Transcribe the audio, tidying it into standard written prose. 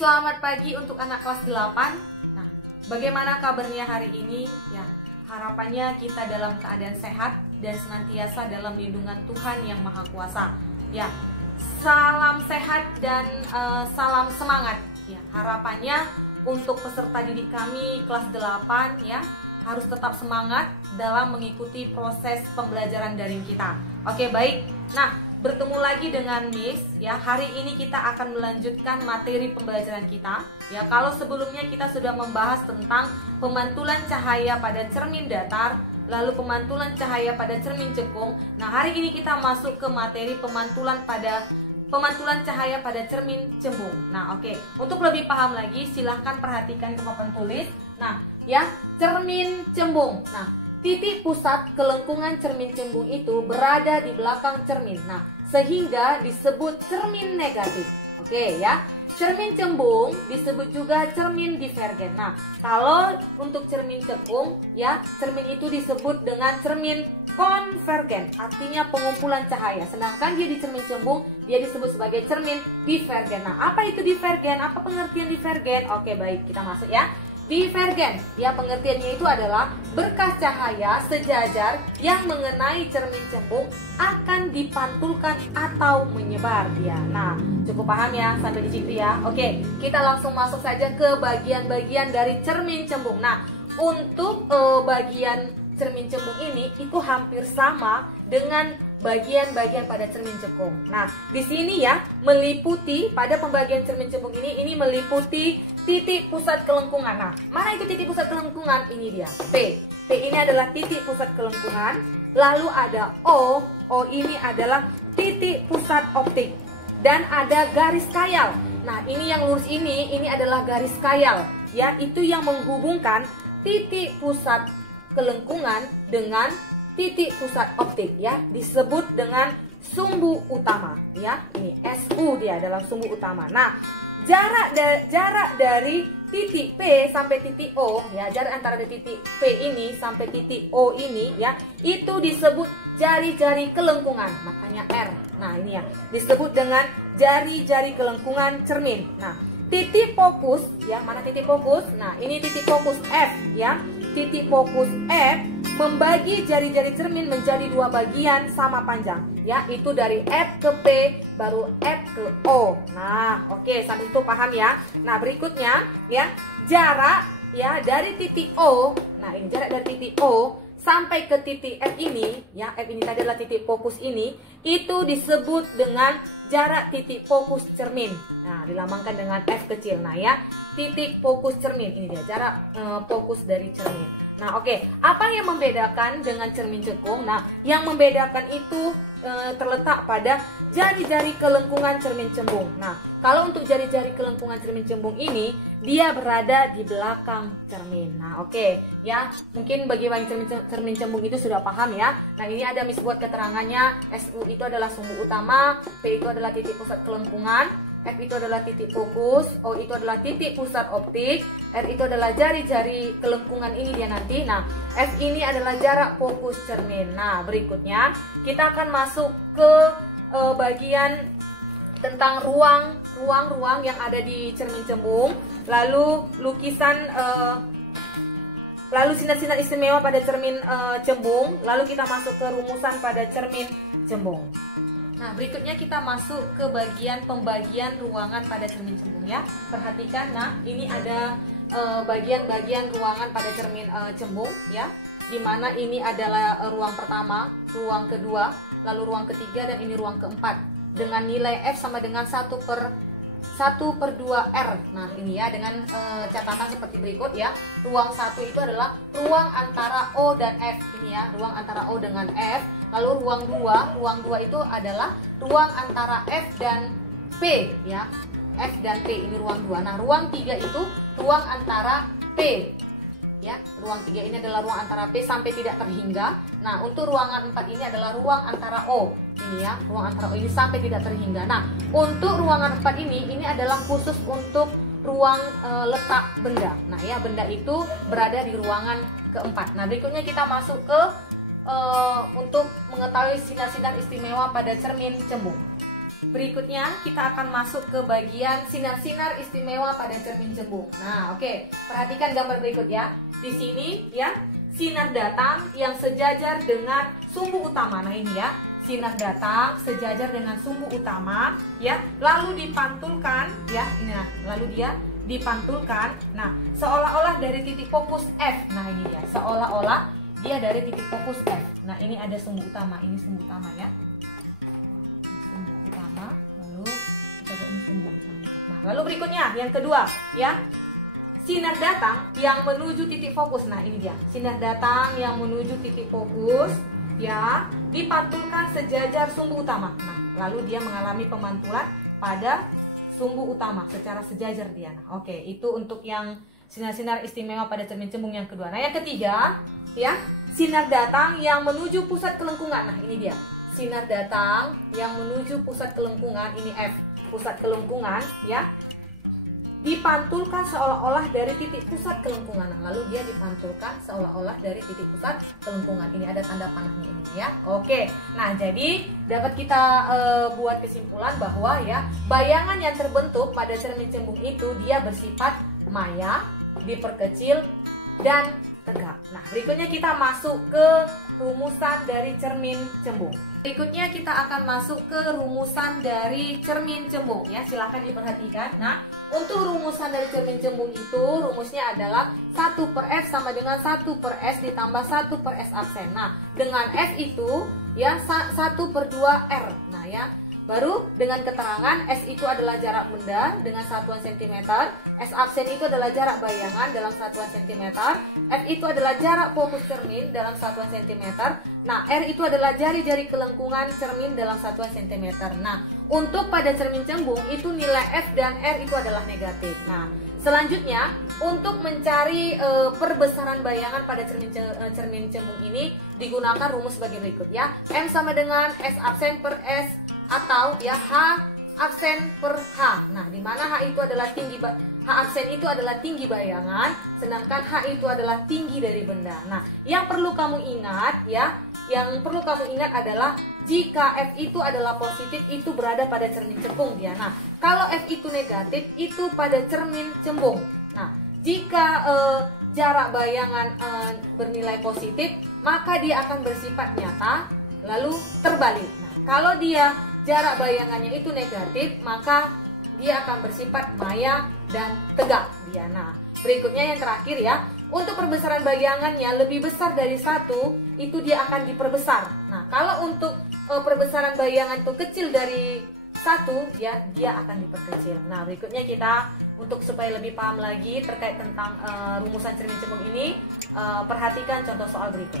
Selamat pagi untuk anak kelas 8. Nah, bagaimana kabarnya hari ini? Ya, harapannya kita dalam keadaan sehat dan senantiasa dalam lindungan Tuhan yang Maha Kuasa. Ya, salam sehat dan salam semangat. Ya, harapannya untuk peserta didik kami kelas 8 ya, harus tetap semangat dalam mengikuti proses pembelajaran daring kita. Oke, baik. Nah, bertemu lagi dengan Miss ya. Hari ini kita akan melanjutkan materi pembelajaran kita. Ya, kalau sebelumnya kita sudah membahas tentang pemantulan cahaya pada cermin datar, lalu pemantulan cahaya pada cermin cekung. Nah, hari ini kita masuk ke materi pemantulan cahaya pada cermin cembung. Nah, oke. Untuk lebih paham lagi, silahkan perhatikan ke papan tulis. Nah, ya, cermin cembung. Nah, titik pusat kelengkungan cermin cembung itu berada di belakang cermin. Nah, sehingga disebut cermin negatif. Oke ya. Cermin cembung disebut juga cermin divergen. Nah, kalau untuk cermin cekung ya, cermin itu disebut dengan cermin konvergen, artinya pengumpulan cahaya. Sedangkan dia di cermin cembung dia disebut sebagai cermin divergen. Nah, apa itu divergen? Apa pengertian divergen? Oke, baik, kita masuk ya. Divergen, ya pengertiannya itu adalah berkas cahaya sejajar yang mengenai cermin cembung akan dipantulkan atau menyebar dia. Nah, cukup paham ya sampai di situ ya. Oke, kita langsung masuk saja ke bagian-bagian dari cermin cembung. Nah, untuk bagian cermin cembung ini itu hampir sama dengan bagian-bagian pada cermin cekung. Nah, di sini ya meliputi pada pembagian cermin cembung ini meliputi titik pusat kelengkungan. Nah, mana itu titik pusat kelengkungan? Ini dia, P. P ini adalah titik pusat kelengkungan. Lalu ada O. O ini adalah titik pusat optik. Dan ada garis kayal. Nah, ini yang lurus ini adalah garis kayal. Ya, itu yang menghubungkan titik pusat kelengkungan dengan titik pusat optik ya, disebut dengan sumbu utama ya. Ini SU dia adalah sumbu utama. Nah, jarak dari titik P sampai titik O ya, jarak antara titik P ini sampai titik O ini ya, itu disebut jari-jari kelengkungan, makanya R. Nah, ini ya, disebut dengan jari-jari kelengkungan cermin. Nah, titik fokus ya, mana titik fokus? Nah, ini titik fokus F ya. Titik fokus F membagi jari-jari cermin menjadi dua bagian sama panjang ya, itu dari F ke P baru F ke O. Nah, oke, sampai itu paham ya. Nah, berikutnya ya, jarak ya dari titik O. Nah, ini jarak dari titik O sampai ke titik F ini ya, F ini tadi adalah titik fokus ini, itu disebut dengan jarak titik fokus cermin. Nah, dilambangkan dengan F kecil. Nah ya, titik fokus cermin ini dia jarak fokus dari cermin. Nah, oke, apa yang membedakan dengan cermin cekung? Nah, yang membedakan itu terletak pada jari-jari kelengkungan cermin cembung. Nah, kalau untuk jari-jari kelengkungan cermin cembung ini dia berada di belakang cermin. Nah, oke ya, mungkin bagi yang cermin cembung itu sudah paham ya. Nah, ini ada Miss buat keterangannya. SU itu adalah sumbu utama, P itu adalah titik pusat kelengkungan, F itu adalah titik fokus, O itu adalah titik pusat optik, R itu adalah jari-jari kelengkungan ini dia nanti. Nah, F ini adalah jarak fokus cermin. Nah, berikutnya kita akan masuk ke bagian tentang ruang-ruang yang ada di cermin cembung, lalu lukisan, lalu sinar-sinar istimewa pada cermin cembung, lalu kita masuk ke rumusan pada cermin cembung. Nah, berikutnya kita masuk ke bagian pembagian ruangan pada cermin cembung ya. Perhatikan, nah ini ada bagian-bagian ruangan pada cermin cembung ya. Dimana ini adalah ruang pertama, ruang kedua, lalu ruang ketiga, dan ini ruang keempat. Dengan nilai F sama dengan 1/2R. Nah, ini ya dengan catatan seperti berikut ya. Ruang 1 itu adalah ruang antara O dan F. Ini ya, ruang antara O dengan F. Lalu ruang 2 itu adalah ruang antara F dan P ya. F dan P ini ruang 2. Nah, ruang 3 itu ruang antara P. Ya, ruang 3 ini adalah ruang antara P sampai tidak terhingga. Nah, untuk ruangan 4 ini adalah ruang antara O. Ini ya, ruang antara O ini sampai tidak terhingga. Nah, untuk ruangan 4 ini adalah khusus untuk ruang letak benda. Nah, ya, benda itu berada di ruangan keempat. Nah, berikutnya kita masuk ke untuk mengetahui sinar-sinar istimewa pada cermin cembung. berikutnya kita akan masuk ke bagian sinar-sinar istimewa pada cermin cembung. Nah, oke, perhatikan gambar berikut ya. Di sini ya, sinar datang yang sejajar dengan sumbu utama. Nah, ini ya, sinar datang sejajar dengan sumbu utama ya, lalu dipantulkan ya, ini nah, lalu dia dipantulkan. Nah, seolah-olah dari titik fokus F. Nah, ini ya, seolah-olah dia dari titik fokus F. Nah, ini ada sumbu utama, ini sumbu utama ya. Sumbu utama, lalu kita buat ini sumbu utama. Nah, lalu berikutnya yang kedua ya, sinar datang yang menuju titik fokus. Nah, ini dia, sinar datang yang menuju titik fokus ya, dipantulkan sejajar sumbu utama. Nah, lalu dia mengalami pemantulan pada sumbu utama secara sejajar dia. Nah, oke, itu untuk yang sinar-sinar istimewa pada cermin cembung yang kedua. Nah, yang ketiga ya, sinar datang yang menuju pusat kelengkungan. Nah, ini dia, sinar datang yang menuju pusat kelengkungan, ini F, pusat kelengkungan ya, dipantulkan seolah-olah dari titik pusat kelengkungan. Nah, lalu dia dipantulkan seolah-olah dari titik pusat kelengkungan. Ini ada tanda panahnya ini ya. Oke, nah jadi dapat kita buat kesimpulan bahwa ya, bayangan yang terbentuk pada cermin cembung itu dia bersifat maya, diperkecil, dan tegak. Nah, berikutnya kita masuk ke rumusan dari cermin cembung. Berikutnya kita akan masuk ke rumusan dari cermin cembung ya, silahkan diperhatikan. Nah, untuk rumusan dari cermin cembung itu rumusnya adalah 1/F sama dengan 1/S ditambah 1/S absen. Nah, dengan F itu ya 1/2R. Nah ya, baru dengan keterangan S itu adalah jarak benda dengan satuan cm, S absen itu adalah jarak bayangan dalam satuan cm, F itu adalah jarak fokus cermin dalam satuan cm. Nah, R itu adalah jari-jari kelengkungan cermin dalam satuan cm. Nah, untuk pada cermin cembung itu nilai F dan R itu adalah negatif. Nah, selanjutnya untuk mencari perbesaran bayangan pada cermin cembung ini digunakan rumus sebagai berikut ya. M sama dengan S absen per S atau ya H absen per H. Nah, di mana H itu adalah tinggi H absen itu adalah tinggi bayangan, sedangkan H itu adalah tinggi dari benda. Nah, yang perlu kamu ingat ya, yang perlu kamu ingat adalah jika F itu adalah positif itu berada pada cermin cembung dia. Nah, kalau F itu negatif itu pada cermin cembung. Nah, jika jarak bayangan bernilai positif, maka dia akan bersifat nyata, lalu terbalik. Nah, kalau dia jarak bayangannya itu negatif, maka dia akan bersifat maya dan tegak dia. Nah, berikutnya yang terakhir ya, untuk perbesaran bayangannya lebih besar dari 1, itu dia akan diperbesar. Nah, kalau untuk perbesaran bayangan itu kecil dari 1 ya, dia akan diperkecil. Nah, berikutnya kita untuk supaya lebih paham lagi terkait tentang rumusan cermin cembung ini, perhatikan contoh soal berikut.